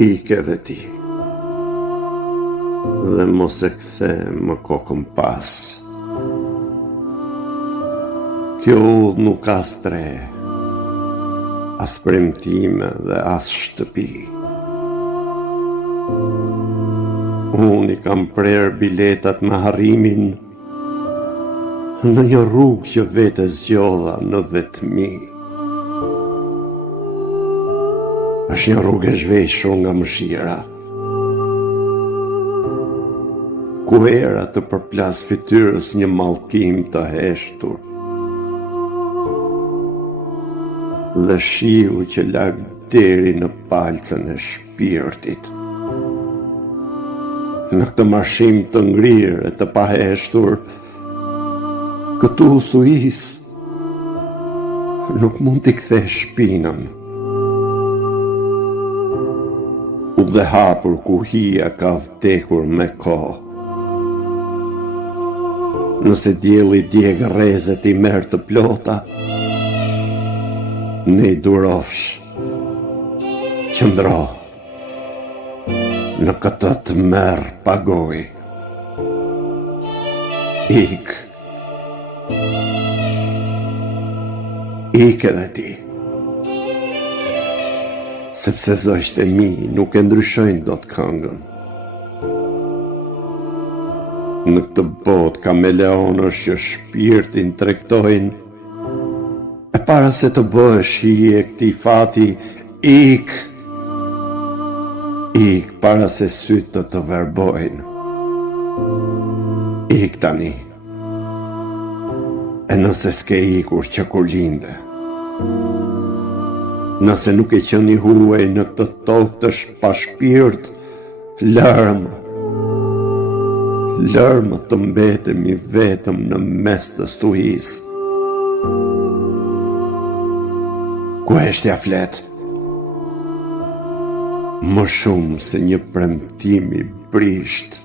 Ike dhe ti, dhe mos e kthe më kokën pas. Kjo udh nuk ka stre, as premtime dhe as shtëpi. Unë i kam prerë biletat me harrimin në një rrugë që vete zgjodha në vetmi. Është një rrugë e zhveshur nga mëshira, ku era të përplas fytyrës një mallkim të heshtur, dhe shiu që lag deri në palcën e shpirtit. Në këtë marshim të ngrirë e të paheshtur, këtu suis nuk mund t'i kthe shpinën. U dhe hapur ku hija ka vdekur me kohë. Nëse dielli djeg rrezet i merr të plota, ne i durofsh, qëndro, në këtë të merr pagoj. Ik edhe ti, sepse zogjt e mi nuk e ndryshojnë dot këngën. Në këtë botë kameleonësh që shpirtin tregtojnë, e para se të bëhesh hije këtij fati, ik para se sytë të verbojnë. Ik tani. E nëse s'ke ikur që kur linde, nëse nuk e qenë i huaj në këtë tokë të pashpirt, lërmë të mbetemi vetëm në mes të stuhisë. Ku heshtja flet? Më shumë se një premtim i brisht.